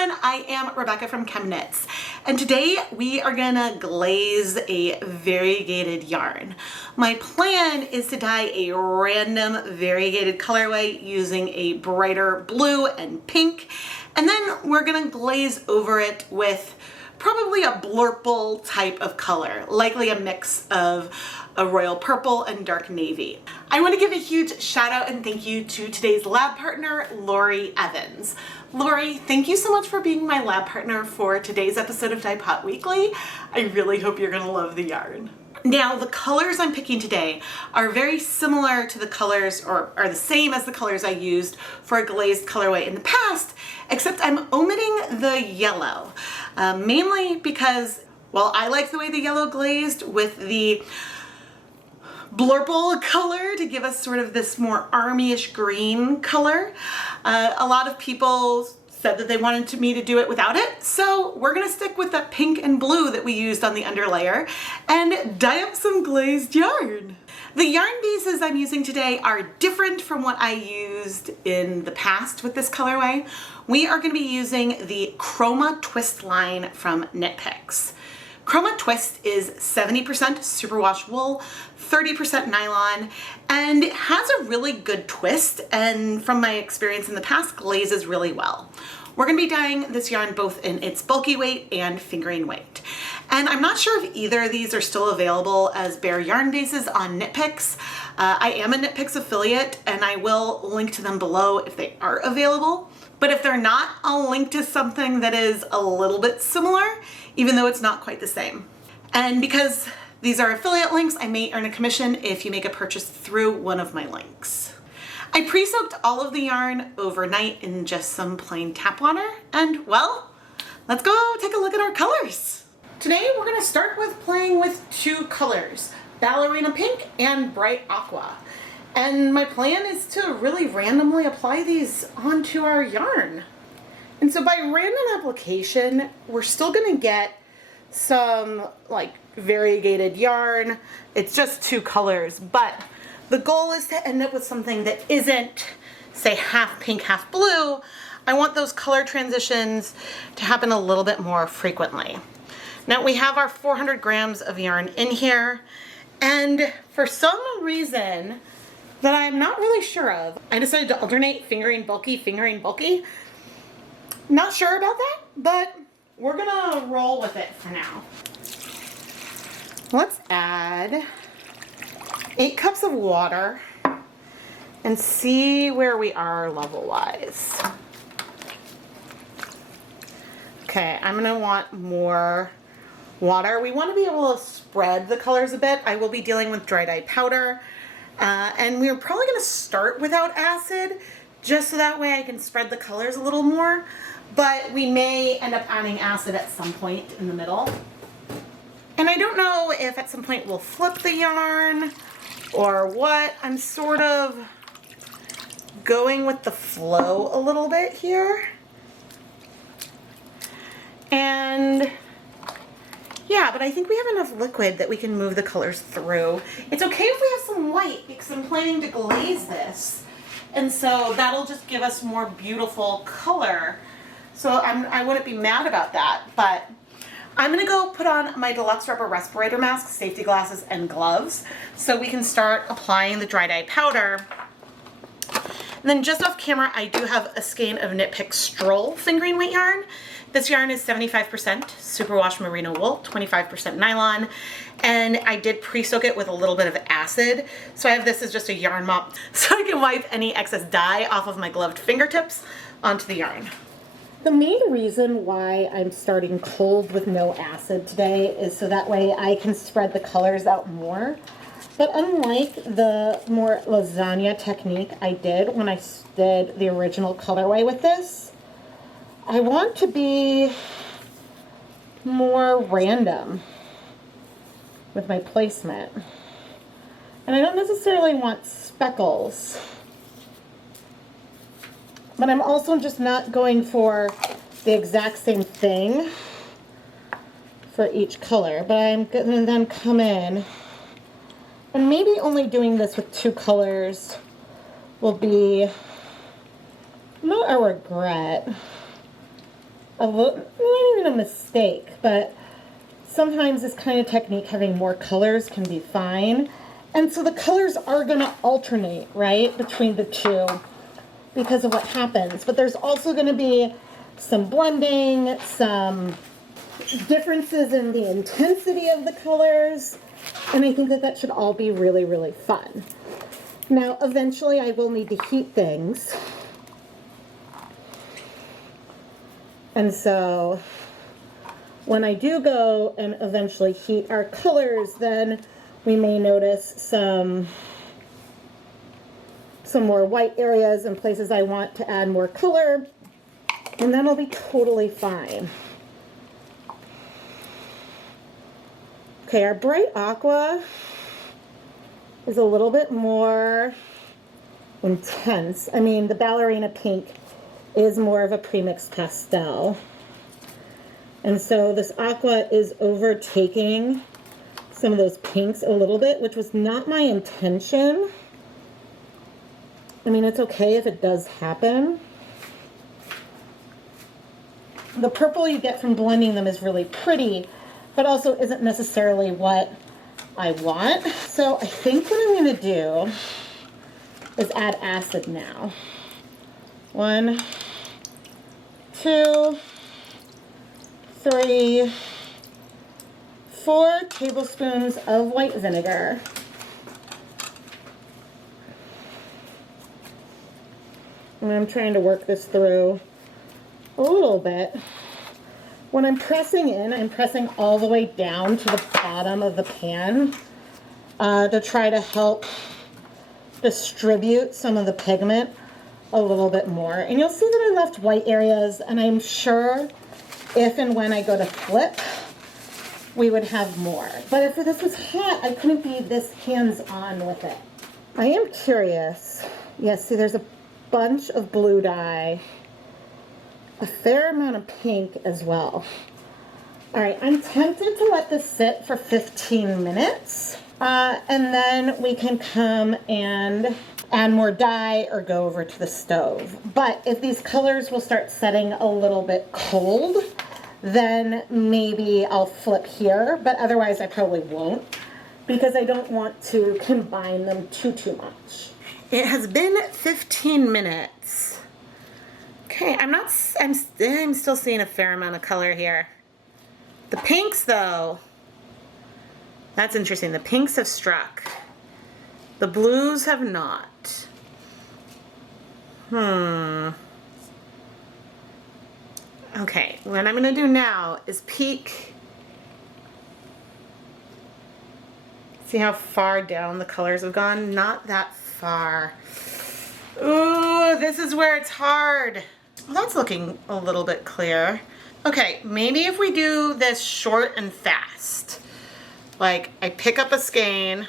everyone, I am Rebecca from ChemKnits, and today we are gonna glaze a variegated yarn. My plan is to dye a random variegated colorway using a brighter blue and pink, and then we're gonna glaze over it with probably a blurple type of color, likely a mix of a royal purple and dark navy. I want to give a huge shout out and thank you to today's lab partner, Lori Evans. Lori, thank you so much for being my lab partner for today's episode of Dyepot Weekly. I really hope you're gonna love the yarn. Now, the colors I'm picking today are very similar to the colors, or are the same as the colors I used for a glazed colorway in the past, except I'm omitting the yellow, mainly because, well, I like the way the yellow glazed with the blurple color to give us sort of this more army-ish green color. A lot of people said that they wanted me to do it without it, so we're gonna stick with that pink and blue that we used on the underlayer and dye up some glazed yarn. The yarn bases I'm using today are different from what I used in the past with this colorway. We are gonna be using the Chroma twist line from KnitPicks. Chroma twist is 70% superwash wool, 30% nylon, and it has a really good twist, and from my experience in the past, glazes really well. We're gonna be dyeing this yarn both in its bulky weight and fingering weight. And I'm not sure if either of these are still available as bare yarn bases on KnitPicks. I am a KnitPicks affiliate, and I will link to them below if they are available. But if they're not, I'll link to something that is a little bit similar, even though it's not quite the same. And because these are affiliate links, I may earn a commission if you make a purchase through one of my links. I pre-soaked all of the yarn overnight in just some plain tap water, and well, let's go take a look at our colors. Today we're gonna start with playing with two colors, Ballerina pink and bright aqua. And my plan is to really randomly apply these onto our yarn. And so by random application, we're still gonna get some like variegated yarn. It's just two colors, but the goal is to end up with something that isn't, say, half pink, half blue. I want those color transitions to happen a little bit more frequently. Now we have our 400 grams of yarn in here, and for some reason that I'm not really sure of, I decided to alternate fingering bulky. Not sure about that, but we're gonna roll with it for now. Let's add 8 cups of water and see where we are level-wise. Okay, I'm gonna want more water. We want to be able to spread the colors a bit. I will be dealing with dry dye powder, and we're probably gonna start without acid, just so that way I can spread the colors a little more, but we may end up adding acid at some point in the middle. And I don't know if at some point we'll flip the yarn or what. I'm sort of going with the flow a little bit here. And yeah, but I think we have enough liquid that we can move the colors through. It's okay if we have some white because I'm planning to glaze this. And so that'll just give us more beautiful color. So I wouldn't be mad about that, but I'm gonna go put on my deluxe rubber respirator mask, safety glasses, and gloves so we can start applying the dry dye powder. And then just off camera, I do have a skein of KnitPicks Stroll fingering weight yarn. This yarn is 75% superwash merino wool, 25% nylon, and I did pre-soak it with a little bit of acid. So I have this as just a yarn mop so I can wipe any excess dye off of my gloved fingertips onto the yarn. The main reason why I'm starting cold with no acid today is so that way I can spread the colors out more. But unlike the more lasagna technique I did when I did the original colorway with this, I want to be more random with my placement. And I don't necessarily want speckles. But I'm also just not going for the exact same thing for each color. But I'm going to then come in, and maybe only doing this with 2 colors will be not a regret, not even a mistake, but sometimes this kind of technique, having more colors, can be fine. And so the colors are going to alternate, right, between the two because of what happens. But there's also going to be some blending, some differences in the intensity of the colors. And I think that that should all be really, really fun. Now, eventually I will need to heat things. And so when I do go and eventually heat our colors, then we may notice some more white areas and places I want to add more color, and that'll be totally fine. Okay, our bright aqua is a little bit more intense. I mean, the Ballerina pink is more of a premixed pastel. And so this aqua is overtaking some of those pinks a little bit, which was not my intention. I mean, it's okay if it does happen. The purple you get from blending them is really pretty, but also isn't necessarily what I want. So I think what I'm going to do is add acid now. 1, 2, 3, 4 tablespoons of white vinegar. And I'm trying to work this through a little bit. When I'm pressing in, I'm pressing all the way down to the bottom of the pan to try to help distribute some of the pigment a little bit more. And you'll see that I left white areas, and I'm sure if and when I go to flip, we would have more. But if this was hot, I couldn't be this hands-on with it. I am curious. Yes, see, there's a bunch of blue dye, a fair amount of pink as well. All right, I'm tempted to let this sit for 15 minutes, and then we can come and add more dye or go over to the stove. But if these colors will start setting a little bit cold, then maybe I'll flip here, but otherwise I probably won't, because I don't want to combine them too much. It has been 15 minutes. Okay, I'm still seeing a fair amount of color here. The pinks, though, that's interesting. The pinks have struck. The blues have not. Okay, what I'm gonna do now is peek. See how far down the colors have gone? Not that far. Ooh, this is where it's hard. Well, that's looking a little bit clear. Okay, maybe if we do this short and fast. Like, I pick up a skein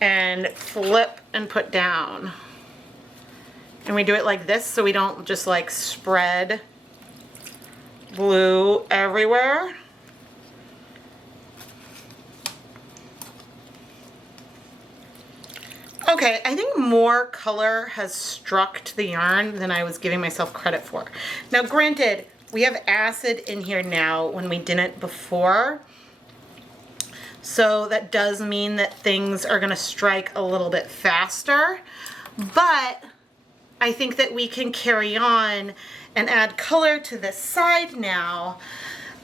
and flip and put down. And we do it like this so we don't just like spread blue everywhere. Okay, I think more color has struck to the yarn than I was giving myself credit for. Now granted, we have acid in here now when we didn't before. So that does mean that things are gonna strike a little bit faster, but I think that we can carry on and add color to this side now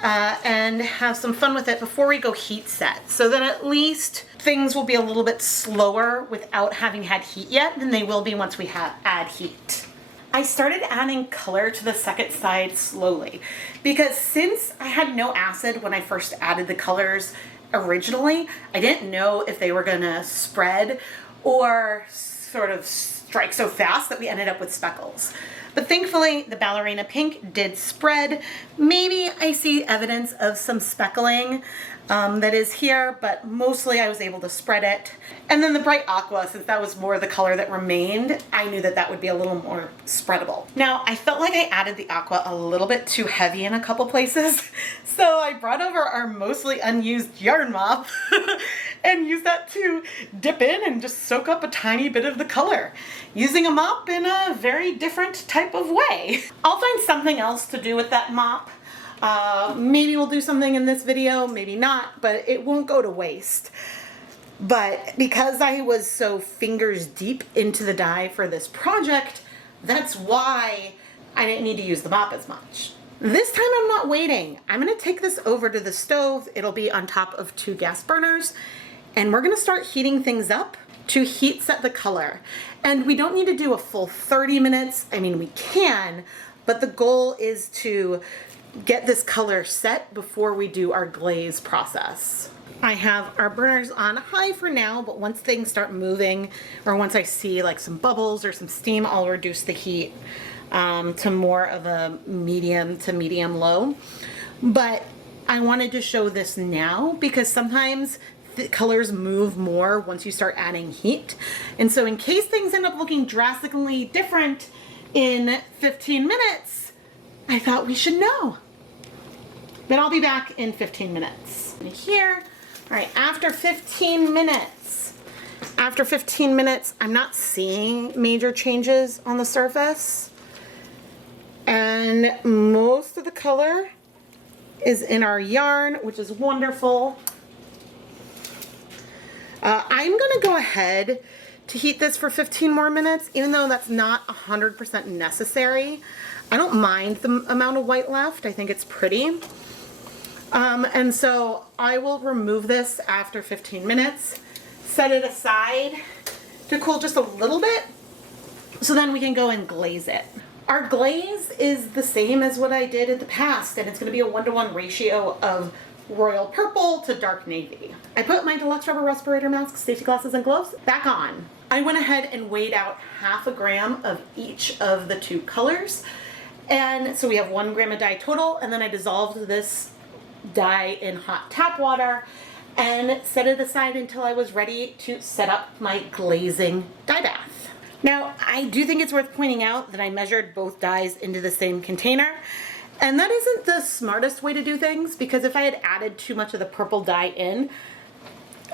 and have some fun with it before we go heat set. So then at least things will be a little bit slower without having had heat yet than they will be once we add heat. I started adding color to the second side slowly because since I had no acid when I first added the colors originally, I didn't know if they were gonna spread or sort of strike so fast that we ended up with speckles. But thankfully, the Ballerina pink did spread. Maybe I see evidence of some speckling that is here, but mostly I was able to spread it. And then the bright aqua, since that was more the color that remained, I knew that that would be a little more spreadable. Now, I felt like I added the aqua a little bit too heavy in a couple places, so I brought over our mostly unused yarn mop and use that to dip in and just soak up a tiny bit of the color, using a mop in a very different type of way. I'll find something else to do with that mop. Maybe we'll do something in this video, maybe not, but it won't go to waste. But because I was so fingers deep into the dye for this project, that's why I didn't need to use the mop as much. This time I'm not waiting. I'm gonna take this over to the stove. It'll be on top of 2 gas burners, and we're gonna start heating things up to heat set the color. And we don't need to do a full 30 minutes. I mean, we can, but the goal is to get this color set before we do our glaze process. I have our burners on high for now, but once things start moving, or once I see like some bubbles or some steam, I'll reduce the heat to more of a medium to medium low. But I wanted to show this now because sometimes the colors move more once you start adding heat. And so in case things end up looking drastically different in 15 minutes, I thought we should know. But I'll be back in 15 minutes. And here, all right, after 15 minutes, I'm not seeing major changes on the surface. And most of the color is in our yarn, which is wonderful. I'm gonna go ahead to heat this for 15 more minutes, even though that's not 100% necessary. I don't mind the amount of white left. I think it's pretty. And so I will remove this after 15 minutes, set it aside to cool just a little bit, so then we can go and glaze it. Our glaze is the same as what I did in the past, and it's going to be a 1-to-1 ratio of royal purple to dark navy. I put my deluxe rubber respirator mask, safety glasses, and gloves back on. I went ahead and weighed out 0.5 gram of each of the 2 colors. And so we have 1 gram of dye total, and then I dissolved this dye in hot tap water and set it aside until I was ready to set up my glazing dye bath. Now, I do think it's worth pointing out that I measured both dyes into the same container, and that isn't the smartest way to do things, because if I had added too much of the purple dye in,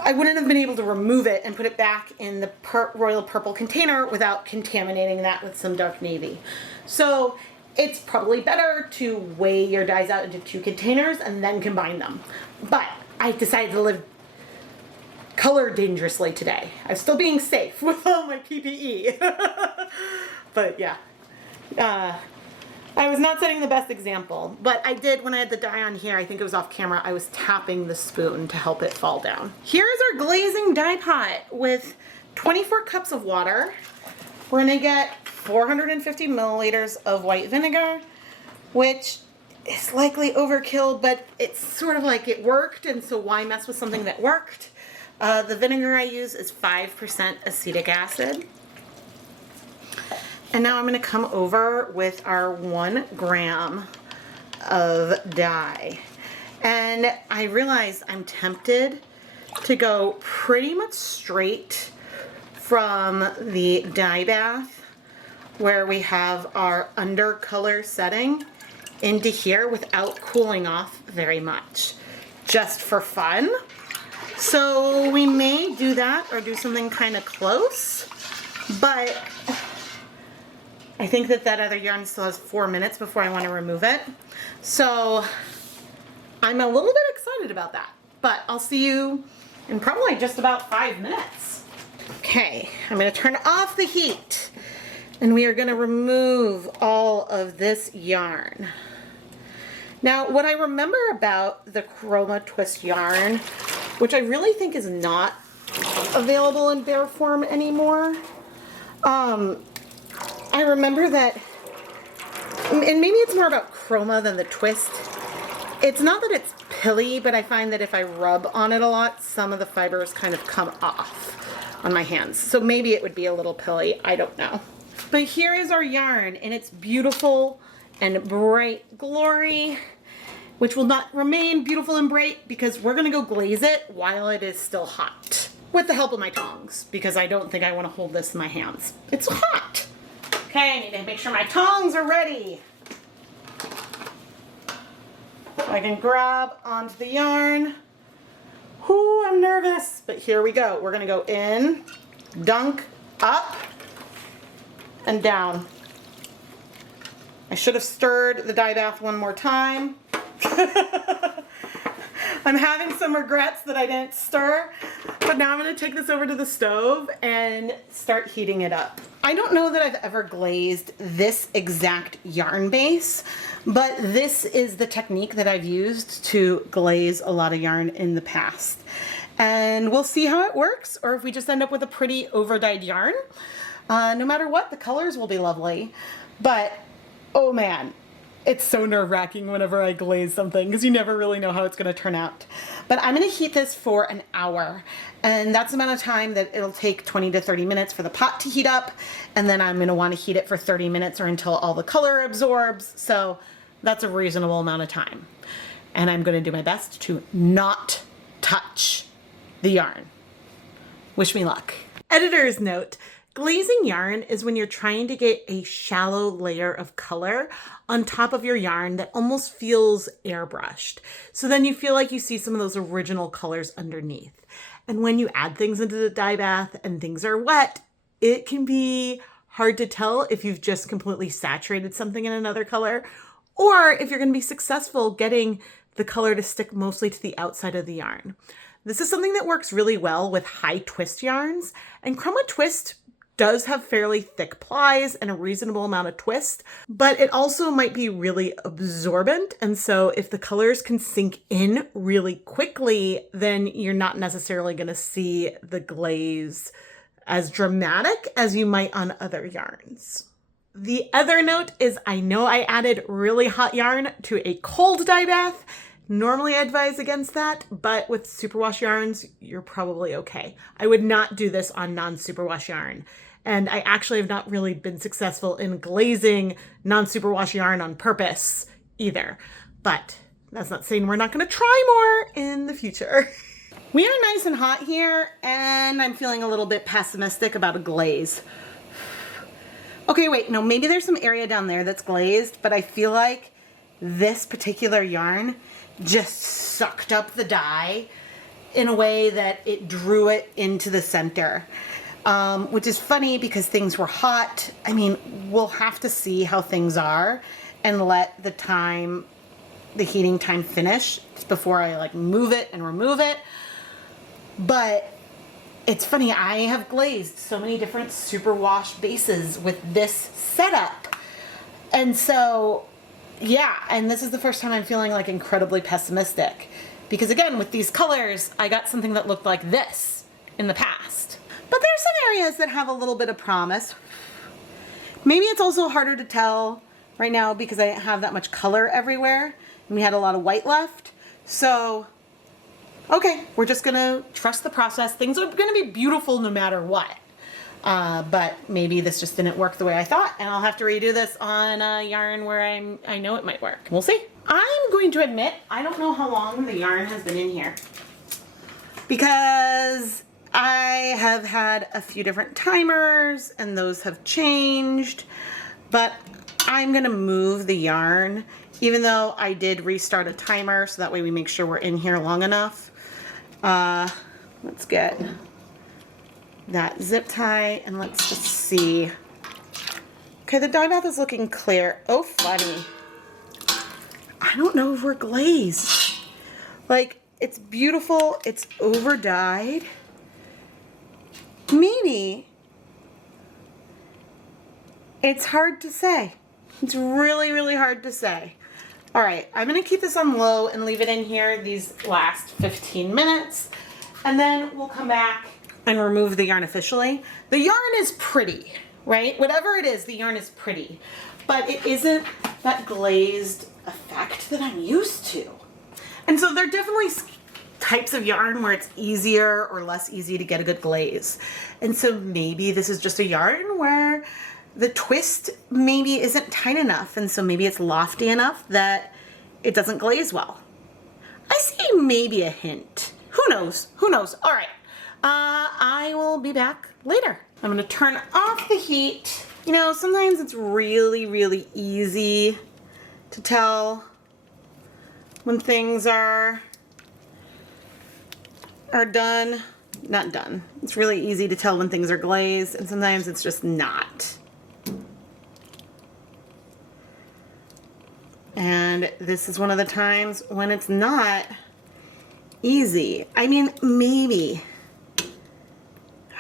I wouldn't have been able to remove it and put it back in the royal purple container without contaminating that with some dark navy. So it's probably better to weigh your dyes out into 2 containers and then combine them. But I decided to live color dangerously today. I'm still being safe with all my PPE. But yeah, I was not setting the best example. But I did, when I had the dye on here, I think it was off camera, I was tapping the spoon to help it fall down. Here's our glazing dye pot with 24 cups of water. We're gonna get 450 milliliters of white vinegar, which is likely overkill, but it's sort of like it worked, and so why mess with something that worked? The vinegar I use is 5% acetic acid. And now I'm gonna come over with our 1 gram of dye. And I realized I'm tempted to go pretty much straight from the dye bath, where we have our undercolor setting, into here without cooling off very much, just for fun. So we may do that or do something kind of close, but I think that other yarn still has 4 minutes before I want to remove it. So I'm a little bit excited about that, but I'll see you in probably just about 5 minutes. Okay, I'm going to turn off the heat, and we are going to remove all of this yarn. Now, what I remember about the Chroma twist yarn, which I really think is not available in bare form anymore, I remember that, and maybe it's more about Chroma than the twist. It's not that it's pilly, but I find that if I rub on it a lot, some of the fibers kind of come off on my hands. So maybe it would be a little pilly, I don't know. But here is our yarn in its beautiful and bright glory, which will not remain beautiful and bright because we're gonna go glaze it while it is still hot. With the help of my tongs, because I don't think I wanna hold this in my hands. It's hot. Okay, I need to make sure my tongs are ready. So I can grab onto the yarn. Ooh, I'm nervous, but here we go. We're gonna go in, dunk, up, and down. I should have stirred the dye bath one more time. I'm having some regrets that I didn't stir, but now I'm gonna take this over to the stove and start heating it up. I don't know that I've ever glazed this exact yarn base, but this is the technique that I've used to glaze a lot of yarn in the past. And we'll see how it works, or if we just end up with a pretty over-dyed yarn. No matter what, the colors will be lovely, but oh man, it's so nerve-wracking whenever I glaze something because you never really know how it's going to turn out. But I'm going to heat this for an hour, and that's the amount of time that it'll take 20 to 30 minutes for the pot to heat up, and then I'm going to want to heat it for 30 minutes or until all the color absorbs. So that's a reasonable amount of time. And I'm going to do my best to not touch the yarn. Wish me luck. Editor's note. Glazing yarn is when you're trying to get a shallow layer of color on top of your yarn that almost feels airbrushed. So then you feel like you see some of those original colors underneath. And when you add things into the dye bath and things are wet, it can be hard to tell if you've just completely saturated something in another color, or if you're going to be successful getting the color to stick mostly to the outside of the yarn. This is something that works really well with high twist yarns, and Chroma Twist does have fairly thick plies and a reasonable amount of twist, but it also might be really absorbent. And so if the colors can sink in really quickly, then you're not necessarily going to see the glaze as dramatic as you might on other yarns. The other note is I know I added really hot yarn to a cold dye bath. Normally I advise against that, but with superwash yarns, you're probably okay. I would not do this on non-superwash yarn. And I actually have not really been successful in glazing non-superwash yarn on purpose either. But that's not saying we're not going to try more in the future. We are nice and hot here, and I'm feeling a little bit pessimistic about a glaze. Okay, wait, no, maybe there's some area down there that's glazed, but I feel like this particular yarn just sucked up the dye in a way that it drew it into the center. Which is funny because things were hot. I mean, we'll have to see how things are and let the heating time finish before I like move it and remove it. But it's funny, I have glazed so many different superwash bases with this setup. And so, yeah, and this is the first time I'm feeling like incredibly pessimistic. Because again, with these colors, I got something that looked like this in the past. But there's some areas that have a little bit of promise. Maybe it's also harder to tell right now because I didn't have that much color everywhere. And we had a lot of white left. So, okay, we're just gonna trust the process. Things are gonna be beautiful no matter what. But maybe this just didn't work the way I thought, and I'll have to redo this on a yarn where I know it might work. We'll see. I'm going to admit, I don't know how long the yarn has been in here. Because I have had a few different timers and those have changed, but I'm gonna move the yarn even though I did restart a timer so that way we make sure we're in here long enough. Let's get that zip tie and let's just see. Okay, the dye bath is looking clear. Oh, funny. I don't know if we're glazed. Like, it's beautiful, it's over dyed. Maybe. It's hard to say. It's really, really hard to say. All right, I'm gonna keep this on low and leave it in here these last 15 minutes, and then we'll come back and remove the yarn officially. The yarn is pretty, right? Whatever it is, the yarn is pretty, but it isn't that glazed effect that I'm used to. And so there are definitely types of yarn where it's easier or less easy to get a good glaze. And so maybe this is just a yarn where the twist maybe isn't tight enough, and so maybe it's lofty enough that it doesn't glaze well. I see maybe a hint. Who knows? Who knows? All right, I will be back later. I'm gonna turn off the heat. You know, sometimes it's really, really easy to tell when things are are done. Not done. It's really easy to tell when things are glazed, and sometimes it's just not. And this is one of the times when it's not easy. I mean, maybe.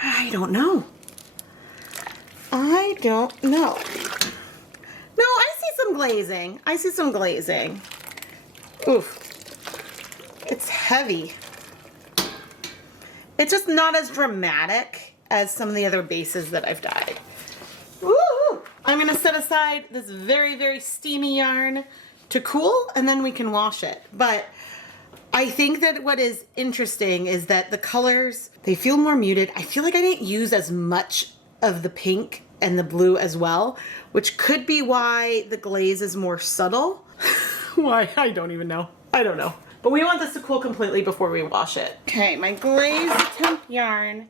I don't know. I don't know. No, I see some glazing. I see some glazing. Oof. It's heavy. It's just not as dramatic as some of the other bases that I've dyed. Woo! I'm gonna set aside this very, very steamy yarn to cool, and then we can wash it. But I think that what is interesting is that the colors, they feel more muted. I feel like I didn't use as much of the pink and the blue as well, which could be why the glaze is more subtle. Why? I don't even know. I don't know. But we want this to cool completely before we wash it. Okay, my glazed temp yarn.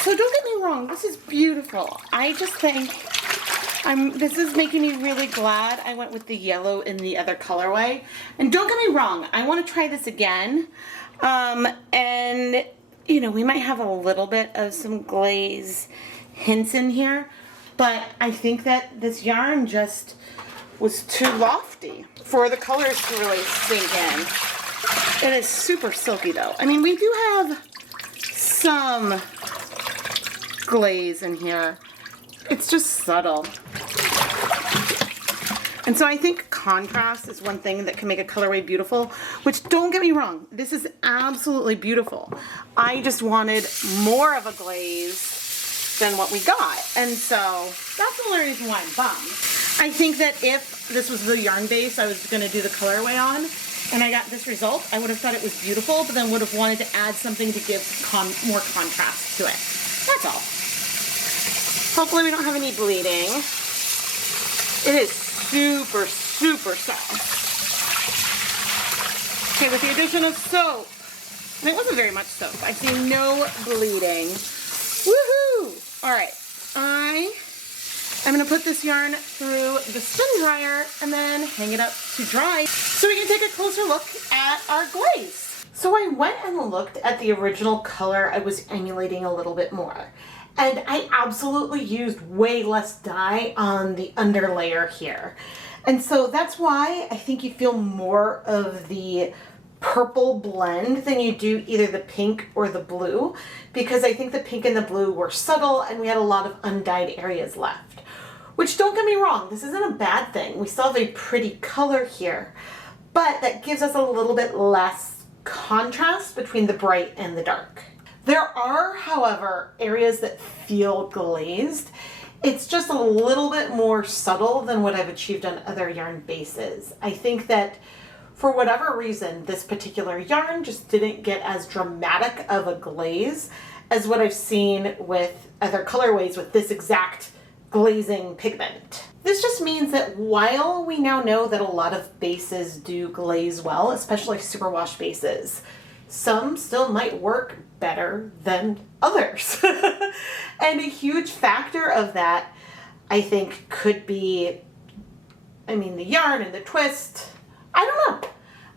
So don't get me wrong, this is beautiful. I just think this is making me really glad I went with the yellow in the other colorway. And don't get me wrong, I want to try this again. And you know, we might have a little bit of some glaze hints in here, but I think that this yarn just was too lofty for the colors to really sink in. It is super silky though. I mean, we do have some glaze in here. It's just subtle. And so I think contrast is one thing that can make a colorway beautiful, which don't get me wrong, this is absolutely beautiful. I just wanted more of a glaze than what we got. And so that's the only reason why I'm bummed. I think that if this was the yarn base I was gonna do the colorway on, and I got this result, I would have thought it was beautiful, but then would have wanted to add something to give more contrast to it. That's all. Hopefully we don't have any bleeding. It is super, super soft. Okay, with the addition of soap, and it wasn't very much soap, I see no bleeding. Woohoo! All right, I'm gonna put this yarn through the spin dryer and then hang it up to dry so we can take a closer look at our glaze. So I went and looked at the original color I was emulating a little bit more. And I absolutely used way less dye on the under layer here. And so that's why I think you feel more of the purple blend than you do either the pink or the blue, because I think the pink and the blue were subtle and we had a lot of undyed areas left. Which, don't get me wrong, this isn't a bad thing. We still have a pretty color here, but that gives us a little bit less contrast between the bright and the dark. There are, however, areas that feel glazed. It's just a little bit more subtle than what I've achieved on other yarn bases. I think that for whatever reason, this particular yarn just didn't get as dramatic of a glaze as what I've seen with other colorways with this exact glazing pigment. This just means that while we now know that a lot of bases do glaze well, especially superwash bases, some still might work better than others. And a huge factor of that, I think, could be, the yarn and the twist. I don't know.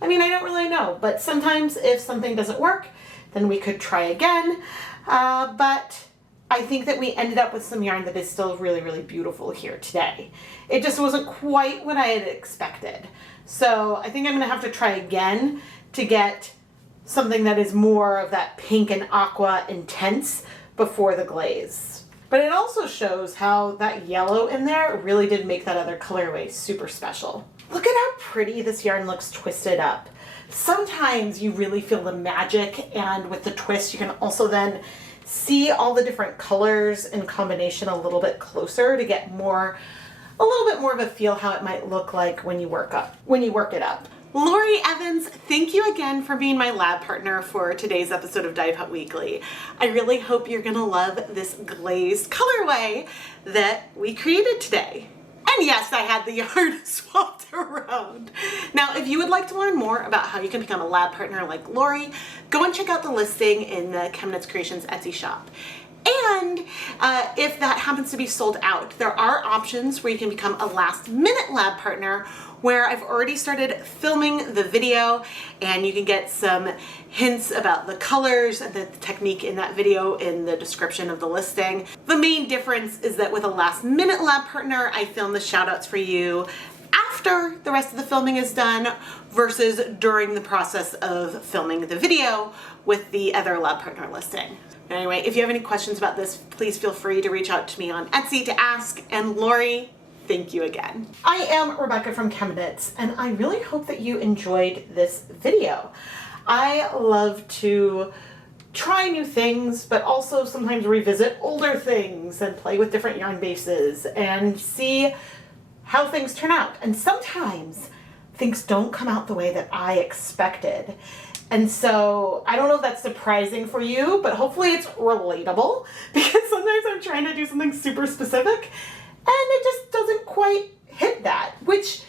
I don't really know, but sometimes if something doesn't work, then we could try again. But I think that we ended up with some yarn that is still really, really beautiful here today. It just wasn't quite what I had expected. So I think I'm gonna have to try again to get something that is more of that pink and aqua intense before the glaze. But it also shows how that yellow in there really did make that other colorway super special. Look at how pretty this yarn looks twisted up. Sometimes you really feel the magic, and with the twist you can also then see all the different colors in combination a little bit closer to get a little bit more of a feel how it might look like when you work it up. Lori Evans, thank you again for being my lab partner for today's episode of Dyepot Weekly. I really hope you're gonna love this glazed colorway that we created today. And yes, I had the yarn swapped around. Now, if you would like to learn more about how you can become a lab partner like Lori, go and check out the listing in the ChemKnits Creations Etsy shop. And if that happens to be sold out, there are options where you can become a last minute lab partner where I've already started filming the video, and you can get some hints about the colors and the technique in that video in the description of the listing. The main difference is that with a last minute lab partner, I film the shout outs for you after the rest of the filming is done versus during the process of filming the video with the other lab partner listing. Anyway, if you have any questions about this, please feel free to reach out to me on Etsy to ask. And Lori, thank you again. I am Rebecca from ChemKnits, and I really hope that you enjoyed this video. I love to try new things, but also sometimes revisit older things and play with different yarn bases and see how things turn out. And sometimes things don't come out the way that I expected. And so I don't know if that's surprising for you, but hopefully it's relatable, because sometimes I'm trying to do something super specific and it just doesn't quite hit that, which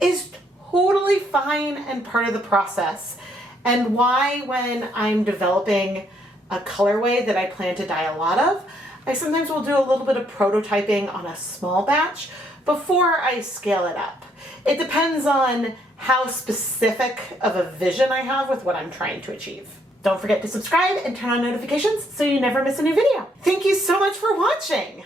is totally fine and part of the process. And why, when I'm developing a colorway that I plan to dye a lot of, I sometimes will do a little bit of prototyping on a small batch before I scale it up. It depends on how specific of a vision I have with what I'm trying to achieve. Don't forget to subscribe and turn on notifications so you never miss a new video. Thank you so much for watching.